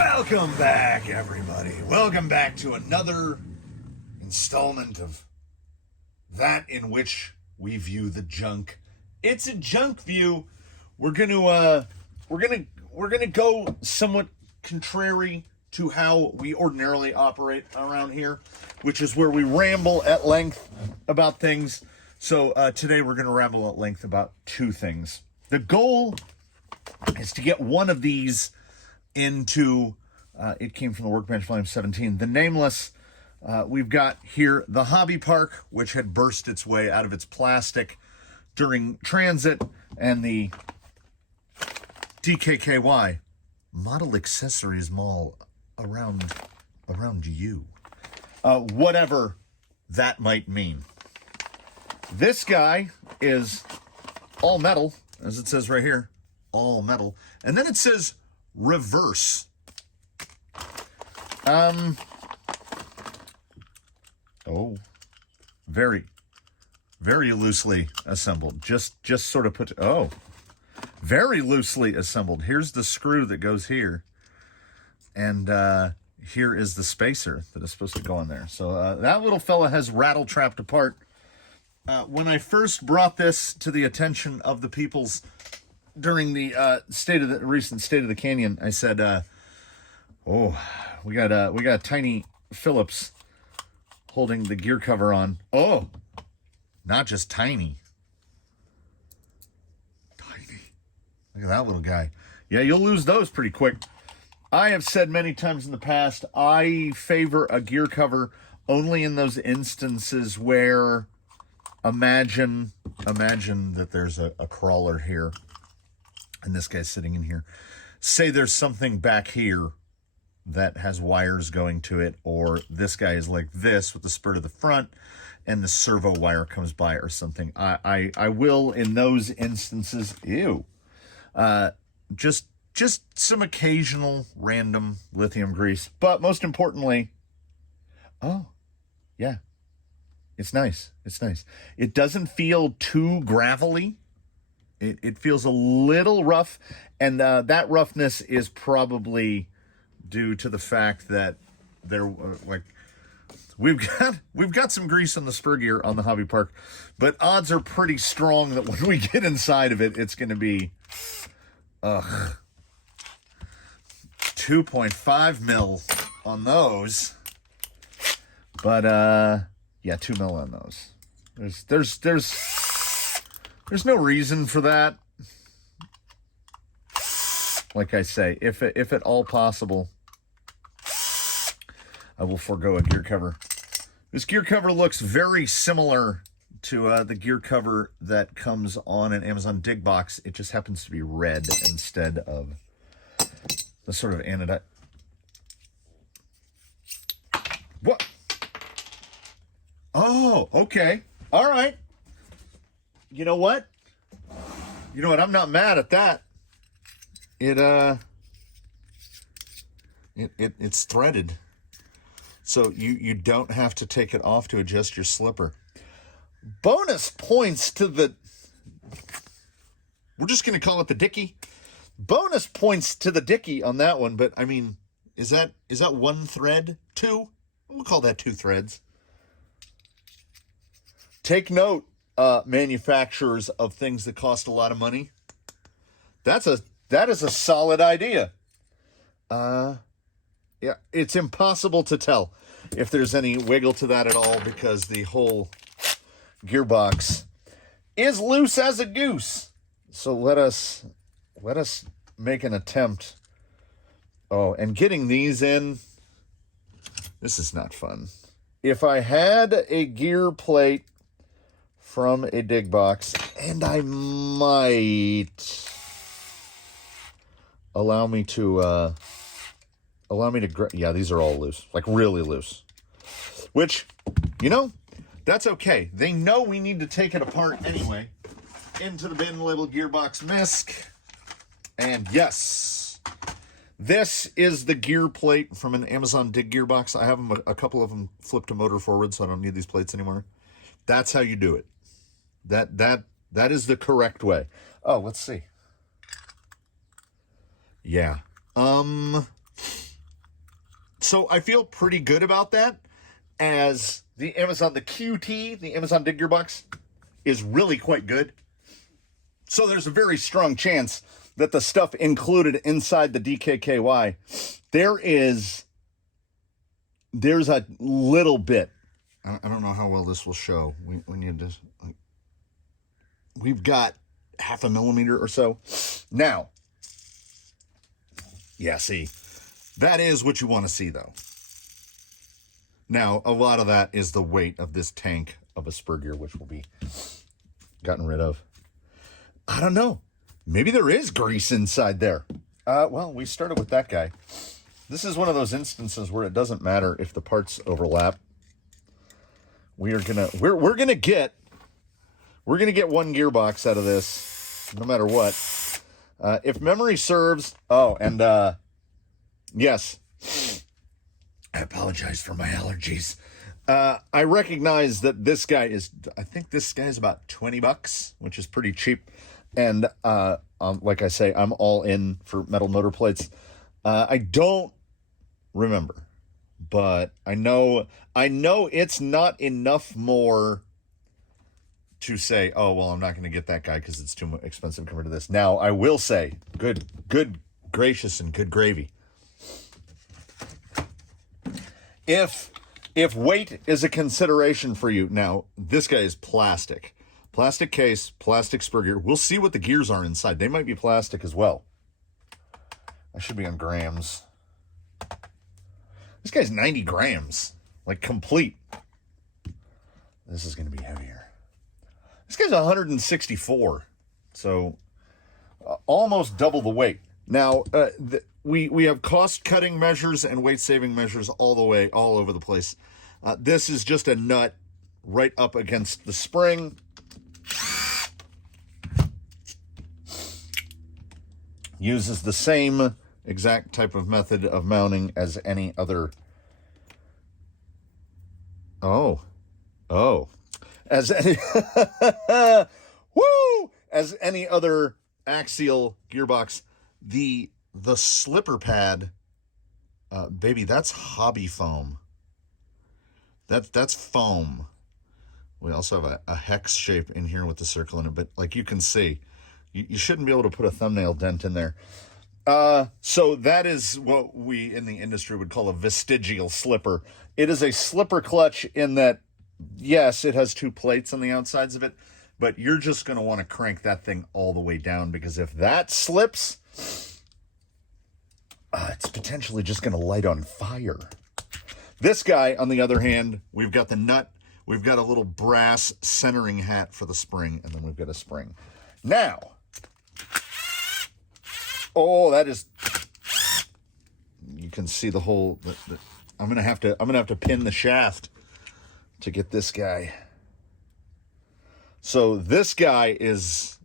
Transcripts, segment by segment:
Welcome back, everybody. Welcome back to another installment of that in which we view the junk. It's a junk view. We're gonna go somewhat contrary to how we ordinarily operate around here, which is where we ramble at length about things. So today we're gonna ramble at length about two things. The goal is to get one of these into, it came from the Workbench Volume 17, The Nameless. We've got here the Hobby Park, which had burst its way out of its plastic during transit, and the DKKY, Model Accessories Mall around you. Whatever that might mean. This guy is all metal, as it says right here, all metal. And then it says reverse. Oh, very, very loosely assembled. Just sort of put, oh, very loosely assembled. Here's the screw that goes here. And here is the spacer that is supposed to go in there. So that little fella has rattle trapped apart. When I first brought this to the attention of the peoples during the recent State of the Canyon, I said, "Oh, we got tiny Phillips holding the gear cover on. Oh, not just tiny, tiny. Look at that little guy. Yeah, you'll lose those pretty quick." I have said many times in the past, I favor a gear cover only in those instances where imagine that there's a crawler here and this guy's sitting in here. Say there's something back here that has wires going to it, or this guy is like this with the spur to the front and the servo wire comes by or something. I will, in those instances, just some occasional random lithium grease. But most importantly, oh, yeah, it's nice. It's nice. It doesn't feel too gravelly. It feels a little rough, and that roughness is probably due to the fact that we've got some grease on the spur gear on the Hobby Park, but odds are pretty strong that when we get inside of it, it's going to be 2.5 mil on those. But yeah, 2 mil on those. There's no reason for that. Like I say, if at all possible, I will forego a gear cover. This gear cover looks very similar to the gear cover that comes on an Amazon Dig box. It just happens to be red instead of the sort of anodized. What? Oh, okay. All right. You know what? I'm not mad at that. It's threaded. So you don't have to take it off to adjust your slipper. Bonus points to the, we're just going to call it the Dickie. Bonus points to the Dickie on that one, but I mean, is that one thread? Two? We'll call that two threads. Take note, manufacturers of things that cost a lot of money. That is a solid idea. Yeah, it's impossible to tell if there's any wiggle to that at all because the whole gearbox is loose as a goose. So let us make an attempt. Oh, and getting these in, this is not fun. If I had a gear plate from a dig box, and I might allow me to yeah, these are all loose, like really loose, which, that's okay. They know we need to take it apart anyway. Into the bin labeled Gearbox Misc. And yes, this is the gear plate from an Amazon Dig gearbox. I have them, a couple of them flipped to motor forward, so I don't need these plates anymore. That's how you do it. That is the correct way. Oh, let's see. Yeah. So I feel pretty good about that, as the QT, the Amazon Dig Gearbox, is really quite good. So there's a very strong chance that the stuff included inside the DKKY, there's a little bit. I don't know how well this will show. We've got 0.5 millimeter or so. Now, yeah, see, that is what you want to see, though. Now, a lot of that is the weight of this tank of a spur gear, which will be gotten rid of. I don't know. Maybe there is grease inside there. Well, we started with that guy. This is one of those instances where it doesn't matter if the parts overlap. We're gonna get one gearbox out of this, no matter what. If memory serves. Oh, and yes, I apologize for my allergies. I recognize that this guy is. I think this guy is about $20, which is pretty cheap. And like I say, I'm all in for metal motor plates. I don't remember, but I know it's not enough more to say, oh, well, I'm not going to get that guy because it's too expensive compared to this. Now, I will say, good gracious and good gravy. If weight is a consideration for you, now, this guy is plastic. Plastic case, plastic spur gear. We'll see what the gears are inside. They might be plastic as well. I should be on grams. This guy's 90 grams, like complete. This is going to be heavier. This guy's 164, so almost double the weight. Now, we have cost-cutting measures and weight-saving measures all over the place. This is just a nut right up against the spring. Uses the same exact type of method of mounting as any other. As any as any other axial gearbox. The slipper pad, baby, that's hobby foam. That's foam. We also have a hex shape in here with the circle in it, but like you can see, you shouldn't be able to put a thumbnail dent in there. So that is what we in the industry would call a vestigial slipper. It is a slipper clutch in that, yes, it has 2 plates on the outsides of it, but you're just going to want to crank that thing all the way down, because if that slips, it's potentially just going to light on fire. This guy, on the other hand, we've got the nut, we've got a little brass centering hat for the spring, and then we've got a spring. Now, that is, you can see the whole. I'm gonna have to pin the shaft to get this guy. So this guy is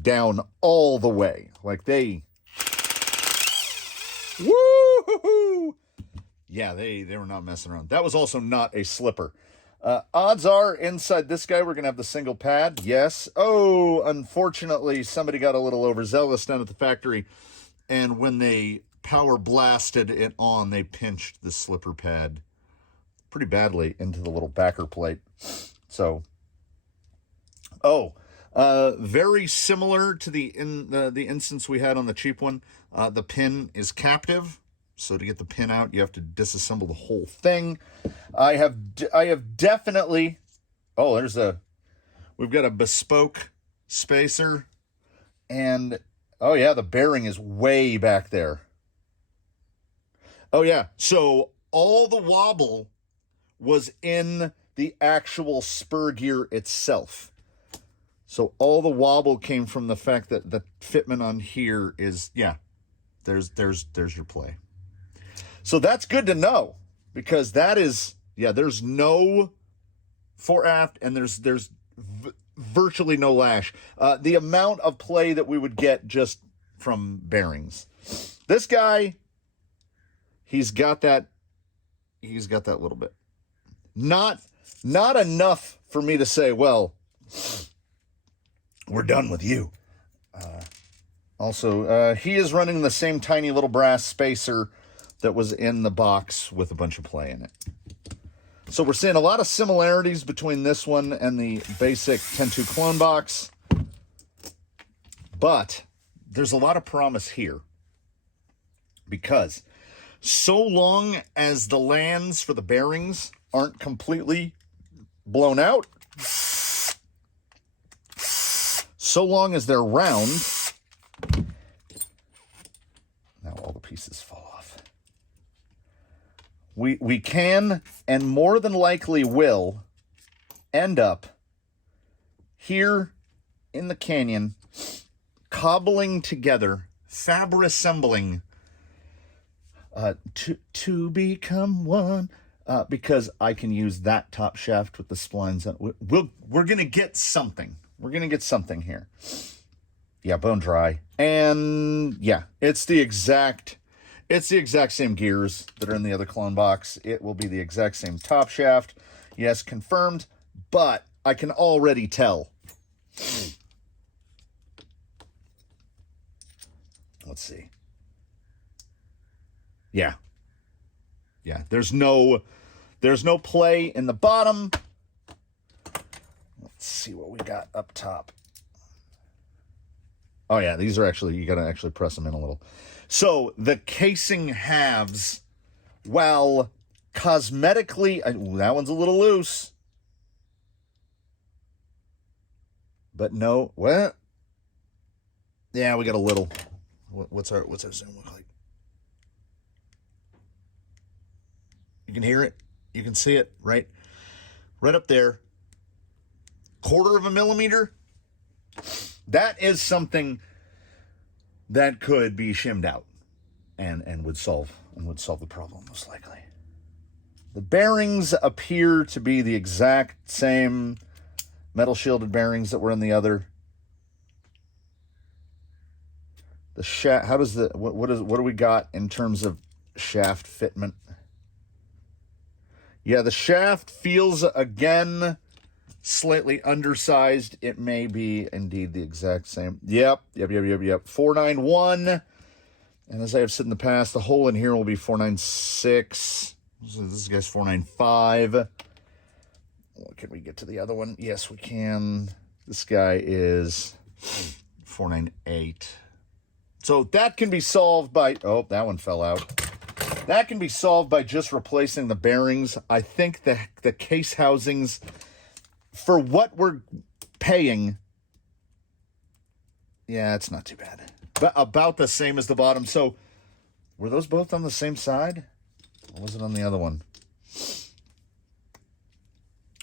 down all the way, like they. Woo! Yeah, they were not messing around. That was also not a slipper. Odds are inside this guy we're going to have the single pad. Yes. Oh, unfortunately, somebody got a little overzealous down at the factory, and when they power blasted it on, they pinched the slipper pad pretty badly into the little backer plate. So, very similar to the instance we had on the cheap one. The pin is captive. So to get the pin out, you have to disassemble the whole thing. I have definitely. We've got a bespoke spacer, and the bearing is way back there. Oh yeah, so all the wobble was in the actual spur gear itself. So all the wobble came from the fact that the fitment on here is, there's your play. So that's good to know, because that is, there's no fore aft, and there's virtually no lash. The amount of play that we would get just from bearings. This guy, he's got that little bit. Not enough for me to say, well, we're done with you. Also, he is running the same tiny little brass spacer that was in the box with a bunch of play in it. So we're seeing a lot of similarities between this one and the basic 10-2 clone box. But there's a lot of promise here. Because so long as the lands for the bearings aren't completely blown out, so long as they're round, now all the pieces fall off. We can, and more than likely will, end up here in the canyon, cobbling together, fab-assembling to become one, because I can use that top shaft with the splines. We're going to get something. We're going to get something here. Yeah, bone dry. And yeah, it's the exact same gears that are in the other clone box. It will be the exact same top shaft. Yes, confirmed, but I can already tell. Let's see. Yeah. Yeah, there's no play in the bottom. Let's see what we got up top. Oh yeah, these are actually, you got to actually press them in a little. So the casing halves, while cosmetically, that one's a little loose. But no, what? Yeah, we got a little. What's our zoom look like? You can hear it. You can see it, right? Right up there. 1/4 of a millimeter. That is something that could be shimmed out and would solve the problem most likely. The bearings appear to be the exact same metal shielded bearings that were in the other. The shaft, how does what do we got in terms of shaft fitment? Yeah, the shaft feels, again, slightly undersized. It may be indeed the exact same. Yep. 491. And as I have said in the past, the hole in here will be 496. This guy's 495. What can we get to the other one? Yes, we can. This guy is 498. So that can be solved by, oh, that one fell out. That can be solved by just replacing the bearings. I think the case housings, for what we're paying, yeah, it's not too bad. But about the same as the bottom. So were those both on the same side? Or was it on the other one?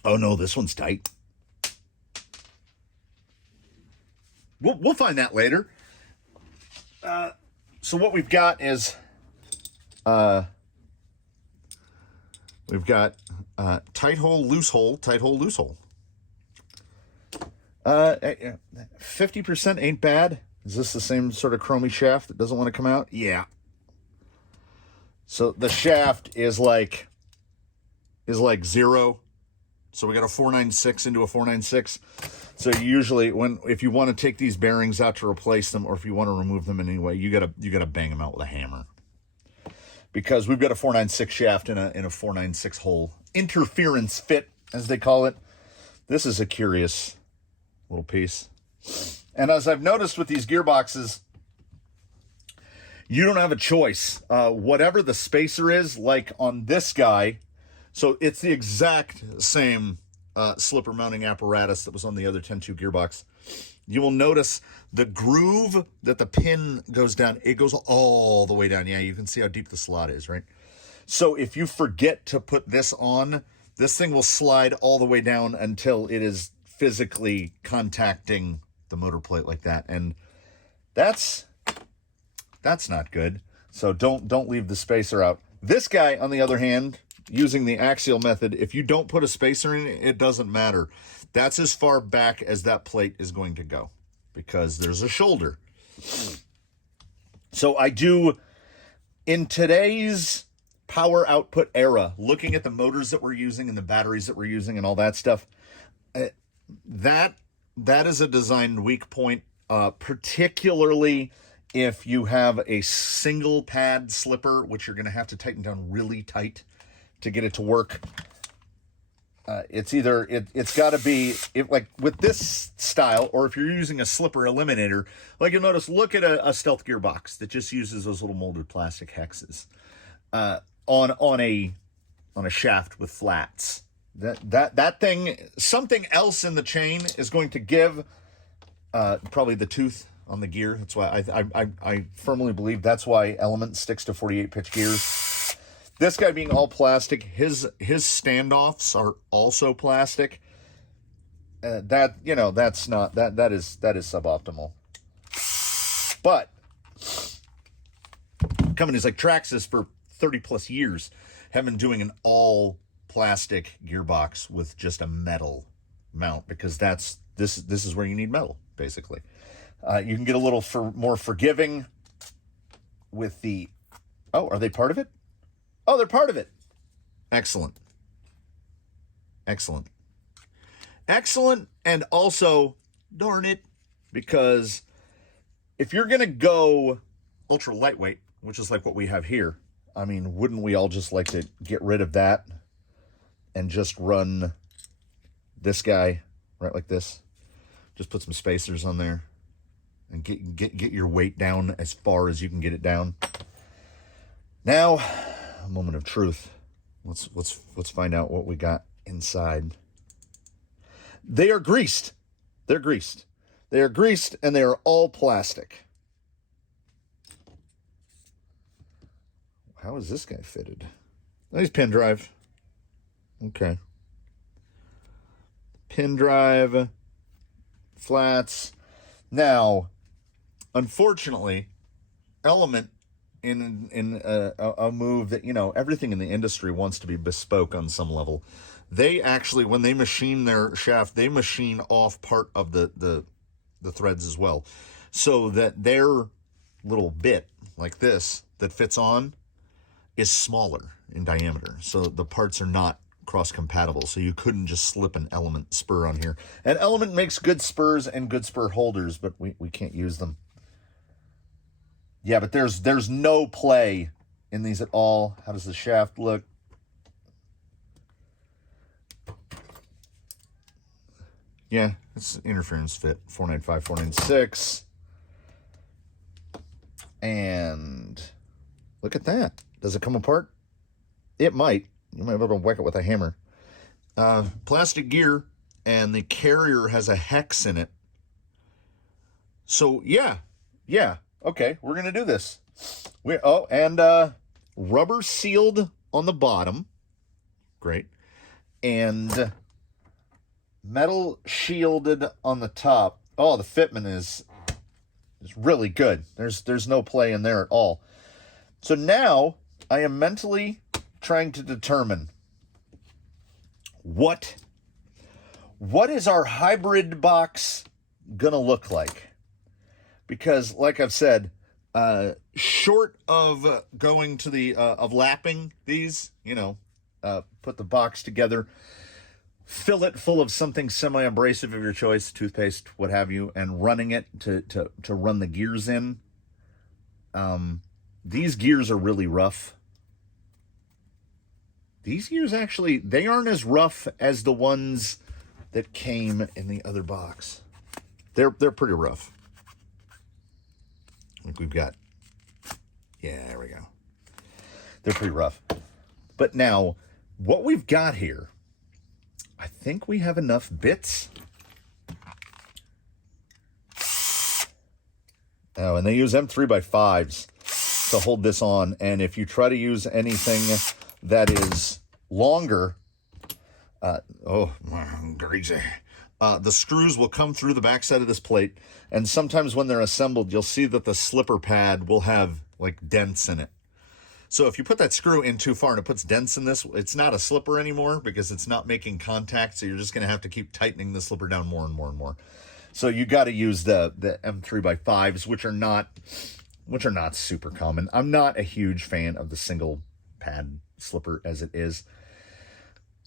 Oh no, this one's tight. We'll find that later. So what we've got is we've got tight hole, loose hole, tight hole, loose hole. 50% ain't bad. Is this the same sort of chromey shaft that doesn't want to come out? Yeah. So the shaft is like 0. So we got a 496 into a 496. So usually if you want to take these bearings out to replace them, or if you want to remove them in any way, you gotta bang them out with a hammer. Because we've got a 496 shaft in a 496 hole. Interference fit, as they call it. This is a curious little piece. And as I've noticed with these gearboxes, you don't have a choice. Whatever the spacer is, like on this guy, so it's the exact same slipper mounting apparatus that was on the other 10-2 gearbox. You will notice the groove that the pin goes down, it goes all the way down. Yeah, you can see how deep the slot is, right? So if you forget to put this on, this thing will slide all the way down until it is physically contacting the motor plate like that. And that's not good. So don't leave the spacer out. This guy, on the other hand, using the axial method, if you don't put a spacer in it, it doesn't matter. That's as far back as that plate is going to go, because there's a shoulder. So I do, in today's power output era, looking at the motors that we're using and the batteries that we're using and all that stuff, that is a design weak point, particularly if you have a single pad slipper, which you're going to have to tighten down really tight to get it to work, it's got to be like with this style, or if you're using a slipper eliminator, like you'll notice, look at a stealth gearbox that just uses those little molded plastic hexes on a shaft with flats. That thing, something else in the chain is going to give probably the tooth on the gear. That's why I firmly believe that's why Element sticks to 48 pitch gears. This guy being all plastic, his standoffs are also plastic. That is suboptimal. But companies like Traxxas for 30 plus years have been doing an all plastic gearbox with just a metal mount, because this is where you need metal, basically. You can get a little more forgiving with the... Oh, are they part of it? Oh, they're part of it. Excellent. Excellent. Excellent, and also, darn it, because if you're going to go ultra lightweight, which is like what we have here, I mean, wouldn't we all just like to get rid of that and just run this guy right like this? Just put some spacers on there and get your weight down as far as you can get it down. Now, a moment of truth. Let's find out what we got inside. They are greased. They're greased. They are greased, and they are all plastic. How is this guy fitted? Nice pin drive. Okay. Pin drive, flats. Now, unfortunately, Element, in a move that, everything in the industry wants to be bespoke on some level, they actually, when they machine their shaft, they machine off part of the threads as well, so that their little bit like this that fits on is smaller in diameter, so the parts are not cross-compatible, so you couldn't just slip an Element spur on here. And Element makes good spurs and good spur holders, but we can't use them. Yeah, but there's no play in these at all. How does the shaft look? Yeah, it's interference fit, 495, 496. And look at that. Does it come apart? It might. You might be able to whack it with a hammer. Plastic gear, and the carrier has a hex in it. So, yeah. Okay, we're going to do this. Rubber sealed on the bottom. Great. And metal shielded on the top. Oh, the fitment is really good. There's no play in there at all. So now I am mentally trying to determine what is our hybrid box gonna look like. Because, like I've said, short of going to the of lapping these, put the box together, fill it full of something semi-abrasive of your choice, toothpaste, what have you, and running it to run the gears in. These gears are really rough. These gears actually, they aren't as rough as the ones that came in the other box. They're pretty rough. Like we've got, yeah, there we go. They're pretty rough. But now, what we've got here, I think we have enough bits. Oh, and they use M3x5s to hold this on. And if you try to use anything that is longer, greasy. The screws will come through the backside of this plate, and sometimes when they're assembled, you'll see that the slipper pad will have like dents in it. So if you put that screw in too far and it puts dents in this, it's not a slipper anymore because it's not making contact, so you're just going to have to keep tightening the slipper down more and more and more. So you got to use the M3x5s, which are not super common. I'm not a huge fan of the single pad slipper as it is.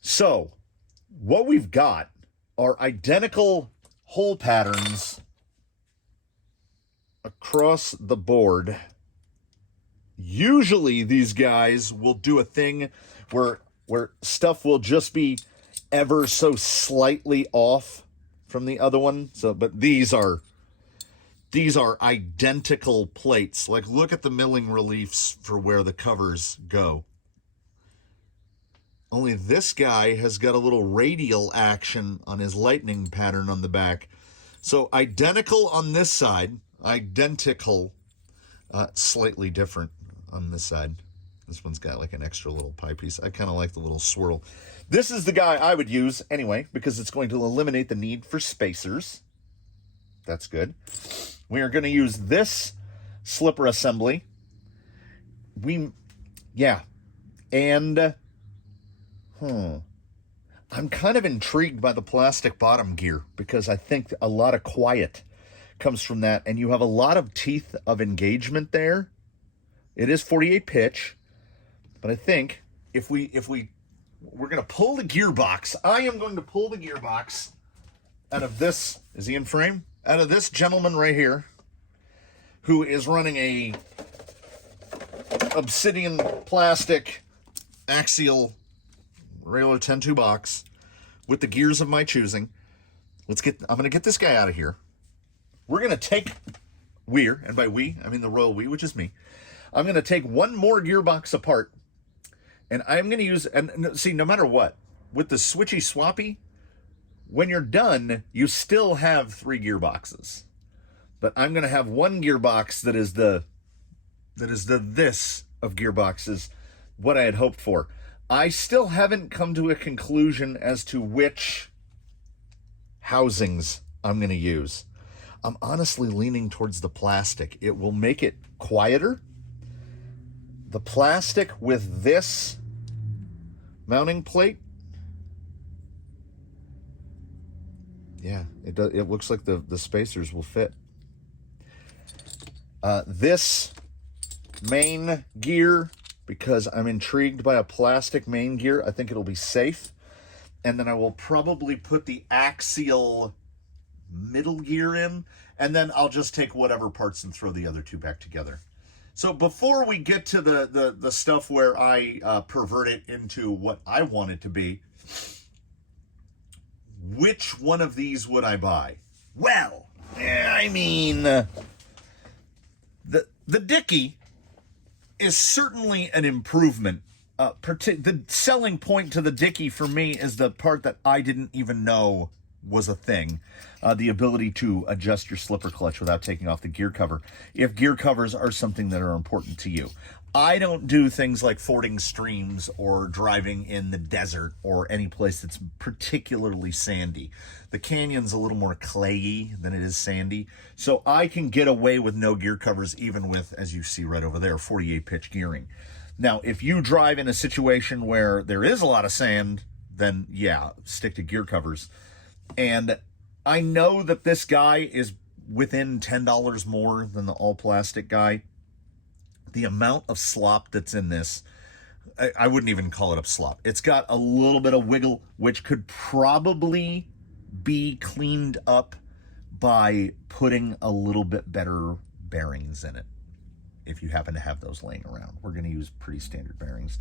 So what we've got are identical hole patterns across the board. Usually these guys will do a thing where stuff will just be ever so slightly off from the other one. So, but these are identical plates. Like, look at the milling reliefs for where the covers go. Only this guy has got a little radial action on his lightning pattern on the back. So identical on this side, identical, slightly different on this side. This one's got like an extra little pie piece. I kind of like the little swirl. This is the guy I would use anyway, because it's going to eliminate the need for spacers. That's good. We are going to use this slipper assembly. I'm kind of intrigued by the plastic bottom gear because I think a lot of quiet comes from that, and you have a lot of teeth of engagement there. It is 48 pitch, but I think if we're going to pull the gearbox, I am going to pull the gearbox out of this. Is he in frame? Out of this gentleman right here, who is running a obsidian plastic axial regular 10-2 box with the gears of my choosing. I'm going to get this guy out of here. We're going to take and by we, I mean the royal we, which is me. I'm going to take one more gearbox apart, and I'm going to use, and see, no matter what, with the switchy swappy, when you're done, you still have 3 gearboxes. But I'm going to have one gearbox that is the this of gearboxes, what I had hoped for. I still haven't come to a conclusion as to which housings I'm going to use. I'm honestly leaning towards the plastic. It will make it quieter. The plastic with this mounting plate, yeah, it looks like the spacers will fit. This main gear, because I'm intrigued by a plastic main gear, I think it'll be safe. And then I will probably put the axial middle gear in, and then I'll just take whatever parts and throw the other 2 back together. So before we get to the stuff where I pervert it into what I want it to be, which one of these would I buy? Well, I mean, the Dicky is certainly an improvement. The selling point to the Dicky for me is the part that I didn't even know was a thing. The ability to adjust your slipper clutch without taking off the gear cover, if gear covers are something that are important to you. I don't do things like fording streams or driving in the desert or any place that's particularly sandy. The canyon's a little more clayey than it is sandy, so I can get away with no gear covers, even with, as you see right over there, 48 pitch gearing. Now, if you drive in a situation where there is a lot of sand, then yeah, stick to gear covers. And I know that this guy is within $10 more than the all plastic guy. The amount of slop that's in this, I wouldn't even call it a slop. It's got a little bit of wiggle, which could probably be cleaned up by putting a little bit better bearings in it. If you happen to have those laying around, we're going to use pretty standard bearings.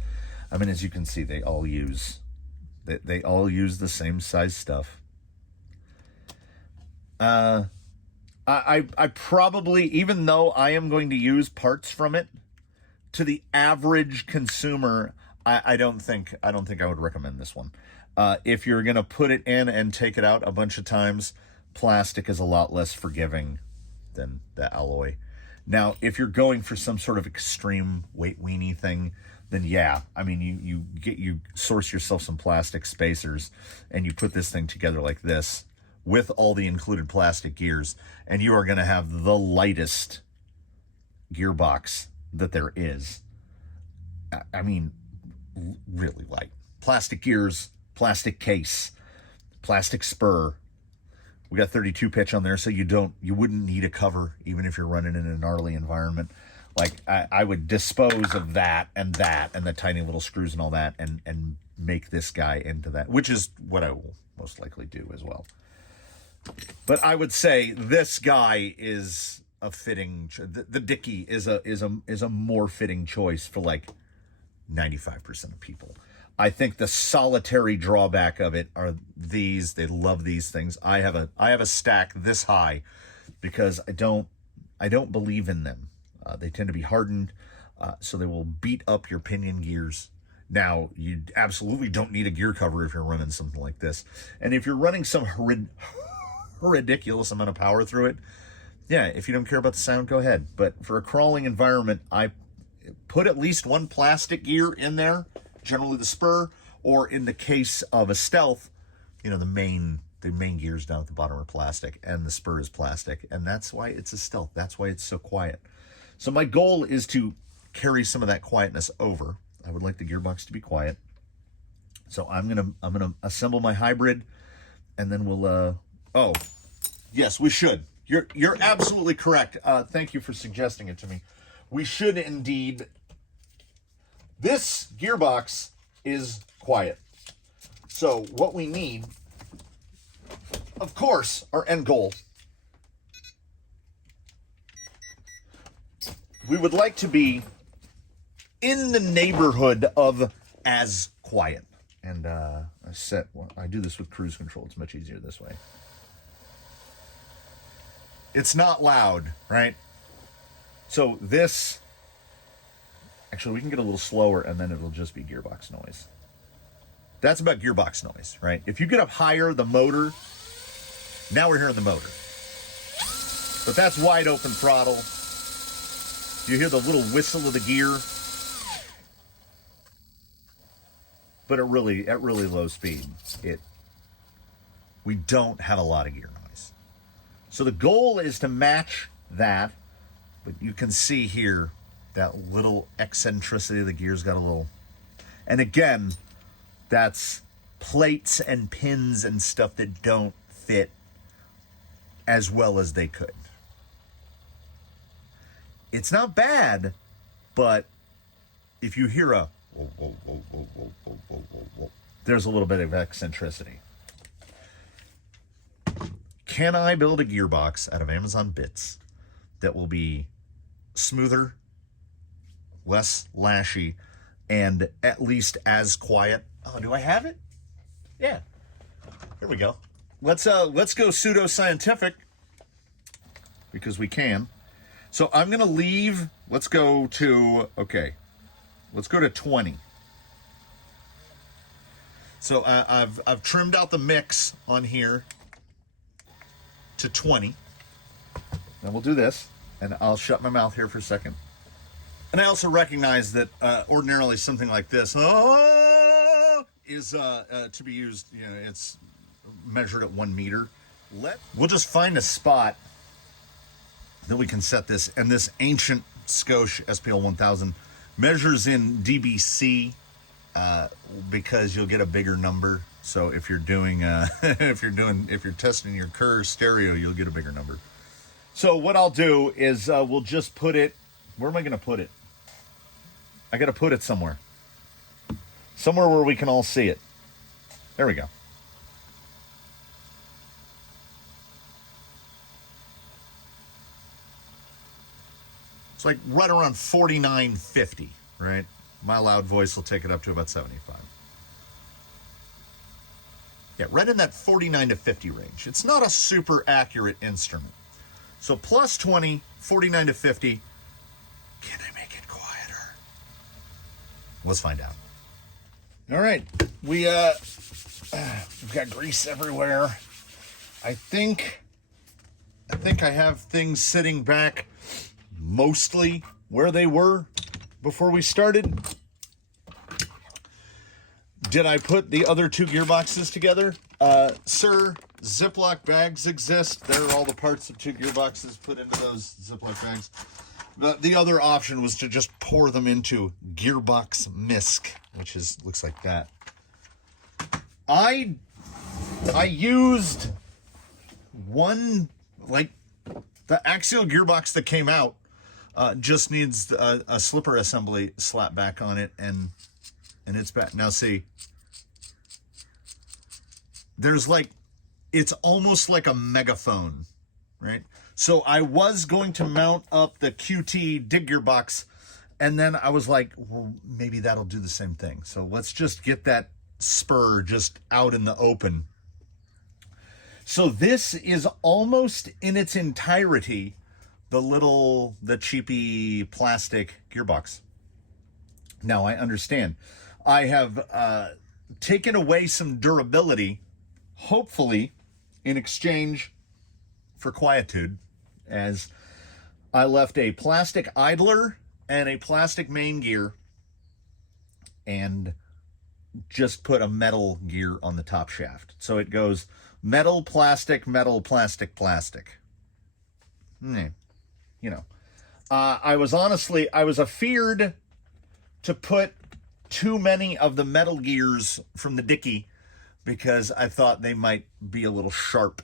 I mean, as you can see, they all use the same size stuff. I probably, even though I am going to use parts from it, to the average consumer, I don't think I would recommend this one. If you're going to put it in and take it out a bunch of times, plastic is a lot less forgiving than the alloy. Now, if you're going for some sort of extreme weight weenie thing, then yeah, I mean, you source yourself some plastic spacers and you put this thing together like this with all the included plastic gears, and you are going to have the lightest gearbox that there is. I mean, really light. Plastic gears, plastic case, plastic spur. We got 32 pitch on there, so you wouldn't need a cover even if you're running in a gnarly environment. Like, I would dispose of that and the tiny little screws and all that and make this guy into that, which is what I will most likely do as well. But I would say this guy is a fitting. The Dicky is a more fitting choice for like 95% of people. I think the solitary drawback of it are these. They love these things. I have a stack this high because I don't believe in them. They tend to be hardened, so they will beat up your pinion gears. Now, you absolutely don't need a gear cover if you're running something like this. And if you're running some ridiculous amount of power through it, yeah, if you don't care about the sound, go ahead. But for a crawling environment, I put at least one plastic gear in there, generally the spur, or in the case of a stealth, you know, the main gears down at the bottom are plastic and the spur is plastic, and that's why it's a stealth. That's why it's so quiet. So my goal is to carry some of that quietness over. I would like the gearbox to be quiet. So I'm gonna assemble my hybrid, and then we'll oh, yes, we should. You're absolutely correct. Thank you for suggesting it to me. We should indeed. This gearbox is quiet. So what we need, of course, our end goal. We would like to be in the neighborhood of as quiet. And I do this with cruise control. It's much easier this way. It's not loud, right? So this, actually we can get a little slower and then it'll just be gearbox noise. That's about gearbox noise, right? If you get up higher, the motor, now we're hearing the motor. But that's wide open throttle. You hear the little whistle of the gear. But at really low speed, we don't have a lot of gear noise. So the goal is to match that, but you can see here that little eccentricity of the gear's got a little, and again, that's plates and pins and stuff that don't fit as well as they could. It's not bad, but if you hear a there's a little bit of eccentricity. Can I build a gearbox out of Amazon bits that will be smoother, less lashy, and at least as quiet? Oh, do I have it? Yeah. Here we go. Let's go pseudoscientific because we can. So I'm gonna leave. Let's go to 20. So I've trimmed out the mix on here to 20. Then we'll do this, and I'll shut my mouth here for a second. And I also recognize that ordinarily something like this is to be used. You know, it's measured at 1 meter. We'll just find a spot that we can set this, and this ancient Scosche SPL 1000 measures in DBC because you'll get a bigger number. So if you're doing if you're testing your Kerr stereo, you'll get a bigger number. So what I'll do is we'll just put it. Where am I going to put it? I got to put it somewhere where we can all see it. There we go. It's like right around 49.50, right? My loud voice will take it up to about 75. Yeah, right in that 49 to 50 range. It's not a super accurate instrument. So plus 20, 49 to 50. Can I make it quieter? Let's find out. All right, we've got grease everywhere. I think I have things sitting back mostly where they were before we started. Did I put the other two gearboxes together? Sir, Ziploc bags exist. There are all the parts of two gearboxes put into those Ziploc bags. The other option was to just pour them into gearbox misc, which looks like that. I used one, like the axial gearbox that came out just needs a slipper assembly slap back on it, and it's back. Now see, there's like, it's almost like a megaphone, right? So I was going to mount up the QT dig gearbox, and then I was like, well, maybe that'll do the same thing. So let's just get that spur just out in the open. So this is almost in its entirety the cheapy plastic gearbox. Now I understand. I have taken away some durability, hopefully in exchange for quietude, as I left a plastic idler and a plastic main gear and just put a metal gear on the top shaft. So it goes metal, plastic, metal, plastic, plastic. You know, I was afeared to put too many of the metal gears from the dicky because I thought they might be a little sharp.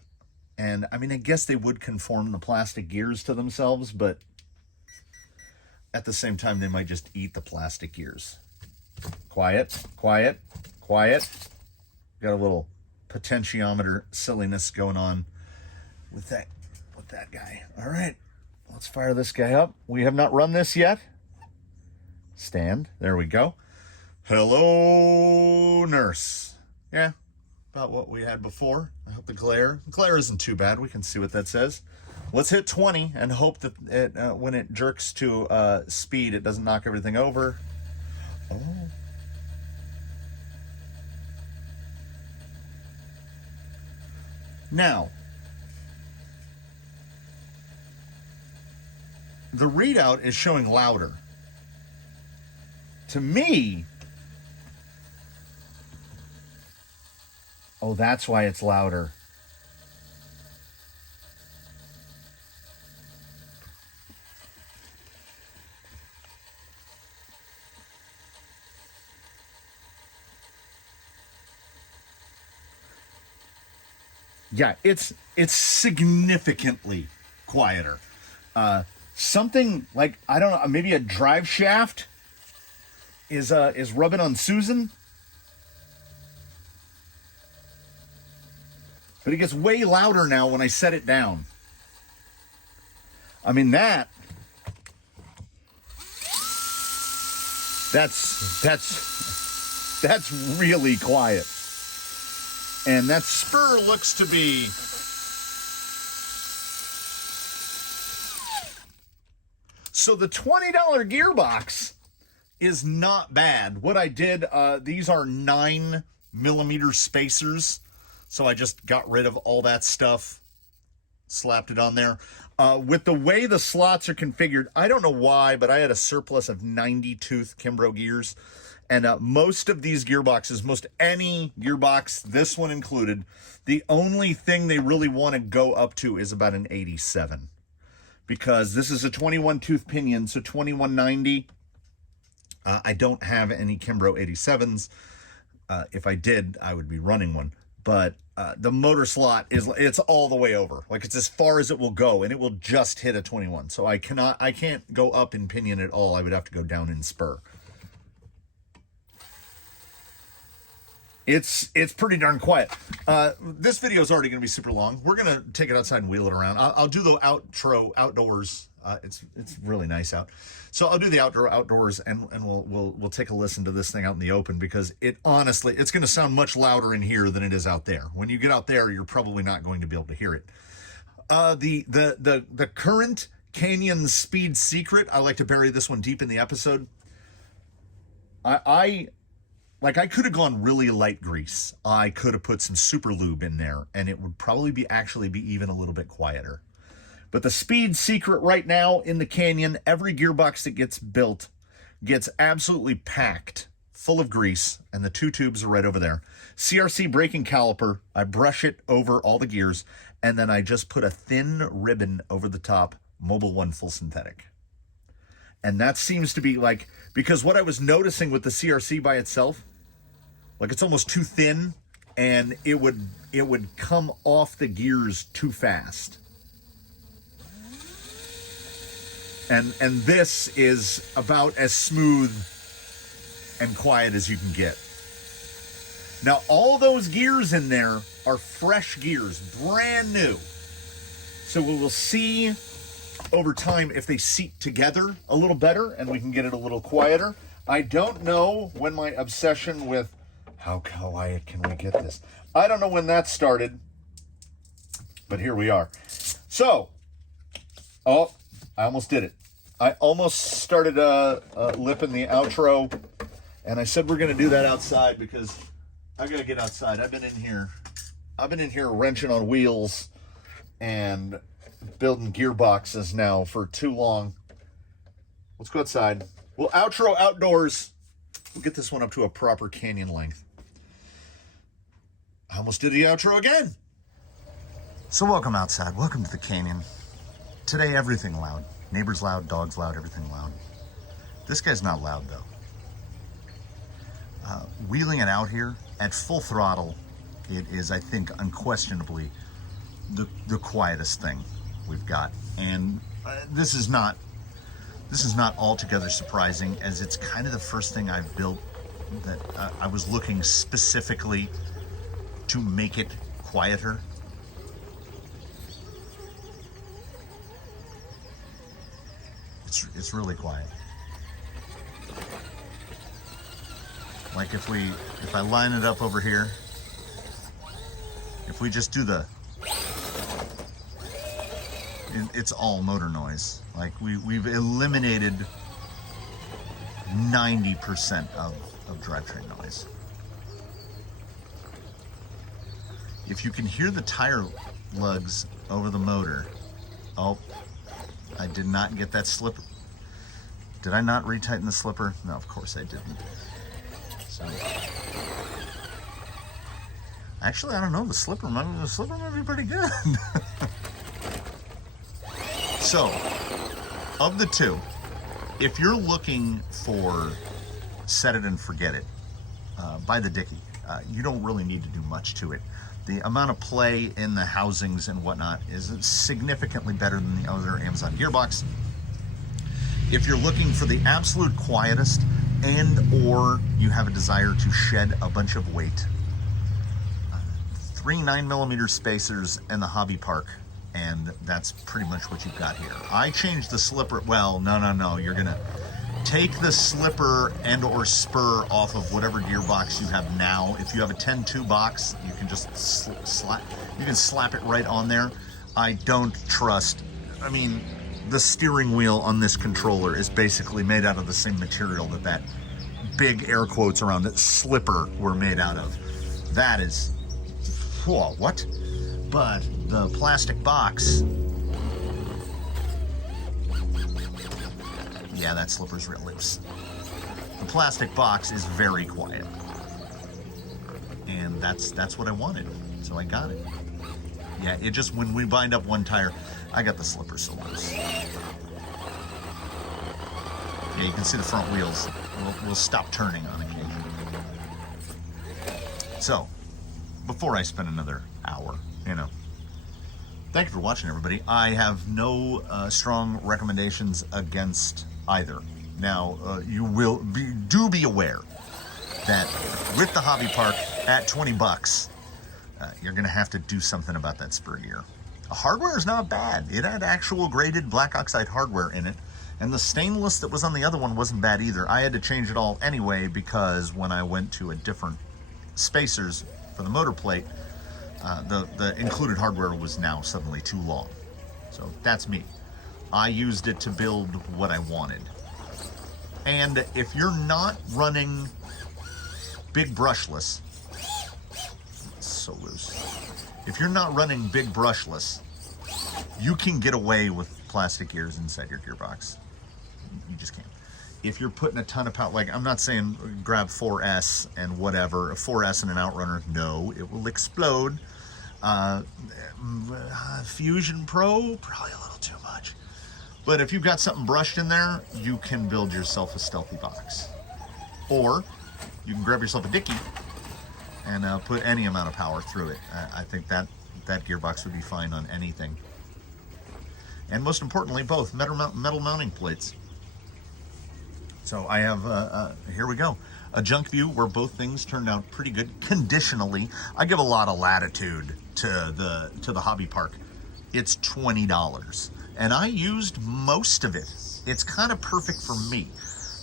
And I mean, I guess they would conform the plastic gears to themselves, but at the same time, they might just eat the plastic gears. Quiet, quiet, quiet. Got a little potentiometer silliness going on with that guy. All right, let's fire this guy up. We have not run this yet. Stand. There we go. Hello, nurse. Yeah, about what we had before. I hope the glare isn't too bad. We can see what that says. Let's hit 20 and hope that when it jerks to speed, it doesn't knock everything over. Oh. Now, the readout is showing louder. To me, oh, that's why it's louder. Yeah, it's significantly quieter. Something like, I don't know, maybe a drive shaft is rubbing on Susan. But it gets way louder now when I set it down. I mean, that's really quiet. And that spur looks to be so the $20 gearbox is not bad. What I did, these are 9mm spacers. So I just got rid of all that stuff, slapped it on there. With the way the slots are configured, I don't know why, but I had a surplus of 90-tooth Kimbrough gears. And most of these gearboxes, most any gearbox, this one included, the only thing they really want to go up to is about an 87. Because this is a 21-tooth pinion, so 2190. I don't have any Kimbrough 87s. If I did, I would be running one. But the motor slot it's all the way over. Like, it's as far as it will go, and it will just hit a 21. So I can't go up in pinion at all. I would have to go down in spur. It's pretty darn quiet. This video is already going to be super long. We're going to take it outside and wheel it around. I'll do the outro outdoors. It's really nice out. So I'll do the outdoors, and we'll take a listen to this thing out in the open, because honestly, it's going to sound much louder in here than it is out there. When you get out there, you're probably not going to be able to hear it. The current Canyon Speed Secret, I like to bury this one deep in the episode. I could have gone really light grease. I could have put some super lube in there, and it would probably actually be even a little bit quieter. But the Speed Secret right now in the Canyon, every gearbox that gets built gets absolutely packed full of grease, and the 2 tubes are right over there. CRC braking caliper, I brush it over all the gears, and then I just put a thin ribbon over the top, Mobil 1 full synthetic. And that seems to be because what I was noticing with the CRC by itself, it's almost too thin, and it would come off the gears too fast. And this is about as smooth and quiet as you can get. Now, all those gears in there are fresh gears, brand new. So we will see over time if they seat together a little better and we can get it a little quieter. I don't know when my obsession with how quiet can we get this, I don't know when that started, but here we are. So, oh, I almost did it. I almost started lipping the outro, and I said we're going to do that outside because I got to get outside. I've been in here wrenching on wheels and building gearboxes now for too long. Let's go outside. We'll outro outdoors. We'll get this one up to a proper canyon length. I almost did the outro again. So welcome outside. Welcome to the canyon. Today, everything loud. Neighbors loud, dogs loud, everything loud. This guy's not loud, though. Wheeling it out here at full throttle, it is, I think, unquestionably the quietest thing we've got. And this is not altogether surprising, as it's kind of the first thing I've built that I was looking specifically to make it quieter. It's really quiet. Like if I line it up over here, if we just do it's all motor noise. Like we've eliminated 90% of drivetrain noise. If you can hear the tire lugs over the motor, oh, I did not get that slipper. Did I not retighten the slipper? No, of course I didn't. So, actually, I don't know. The slipper might be pretty good. So, of the two, if you're looking for set it and forget it, by the Dickie, you don't really need to do much to it. The amount of play in the housings and whatnot is significantly better than the other Amazon gearbox. If you're looking for the absolute quietest and or you have a desire to shed a bunch of weight, 3 9mm spacers in the hobby park, and that's pretty much what you've got here. I changed the slipper. Well, no. You're going to take the slipper and or spur off of whatever gearbox you have now. If you have a 10-2 box, you can just slap it right on there. I don't trust, I mean, the steering wheel on this controller is basically made out of the same material that big air quotes around it slipper were made out of. That is, whoa, what? But the plastic box, yeah, that slipper's real loose. The plastic box is very quiet. And that's what I wanted. So I got it. Yeah, it just, when we bind up one tire, I got the slipper so loose. Yeah, you can see the front wheels will stop turning on occasion. So, before I spend another hour, thank you for watching, everybody. I have no strong recommendations against either. Now, you will be aware that with the hobby park at $20, you're going to have to do something about that spur gear. The hardware is not bad. It had actual graded black oxide hardware in it, and the stainless that was on the other one wasn't bad either. I had to change it all anyway because when I went to a different spacers for the motor plate, the included hardware was now suddenly too long. So that's me. I used it to build what I wanted. And if you're not running big brushless, it's so loose. If you're not running big brushless, you can get away with plastic gears inside your gearbox. You just can't. If you're putting a ton of power, like I'm not saying grab 4S and whatever, a 4S and an Outrunner, no, it will explode. Fusion Pro, probably a little too much. But if you've got something brushed in there, you can build yourself a stealthy box. Or you can grab yourself a Dickie and put any amount of power through it. I think that gearbox would be fine on anything. And most importantly, both metal mounting plates. So I have, here we go, a Junkview where both things turned out pretty good conditionally. I give a lot of latitude to the hobby park it's $20. And I used most of it. It's kind of perfect for me.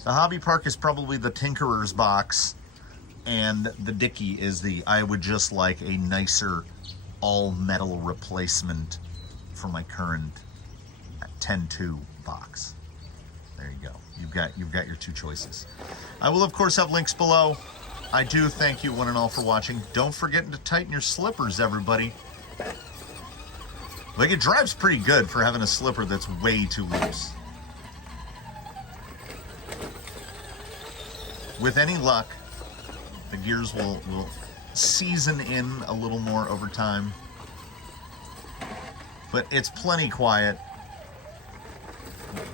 The hobby park is probably the tinkerer's box, and the Dickie is the, I would just like a nicer all metal replacement for my current 10.2 box. There you go. You've got your two choices. I will of course have links below. I do thank you one and all for watching. Don't forget to tighten your slippers, everybody. Like, it drives pretty good for having a slipper that's way too loose. With any luck, the gears will season in a little more over time. But it's plenty quiet.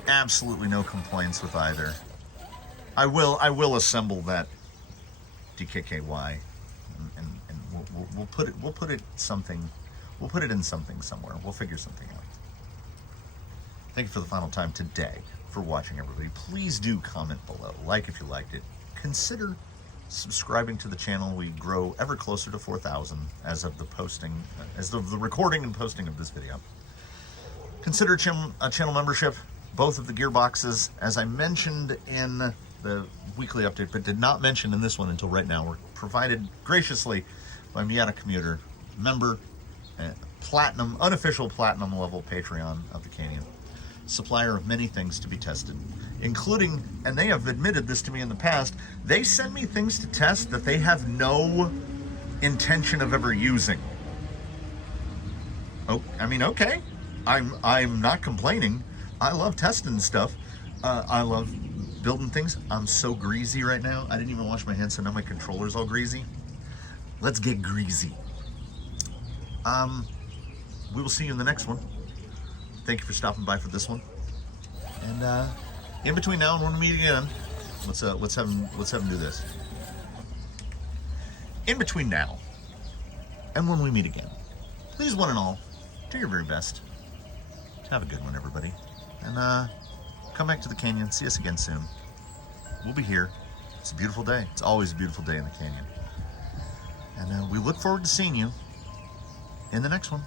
Absolutely no complaints with either. I will assemble that DKKY, and we'll put it in something somewhere. We'll figure something out. Thank you for the final time today for watching, everybody. Please do comment below, like if you liked it. Consider subscribing to the channel. We grow ever closer to 4,000 as of the posting, as of the recording and posting of this video. Consider a channel membership. Both of the Gearboxes, as I mentioned in the weekly update, but did not mention in this one until right now, were provided graciously by Miata Commuter, member, platinum, unofficial platinum level Patreon of the Canyon, supplier of many things to be tested, including, and they have admitted this to me in the past, they send me things to test that they have no intention of ever using. Oh, I mean, okay, I'm not complaining. I love testing stuff. I love building things. I'm so greasy right now. I didn't even wash my hands, so now my controller's all greasy. Let's get greasy. We will see you in the next one. Thank you for stopping by for this one. And in between now and when we meet again, let's have him do this. In between now and when we meet again, please, one and all, do your very best. Have a good one, everybody. And come back to the canyon. See us again soon. We'll be here. It's a beautiful day. It's always a beautiful day in the canyon. And we look forward to seeing you in the next one.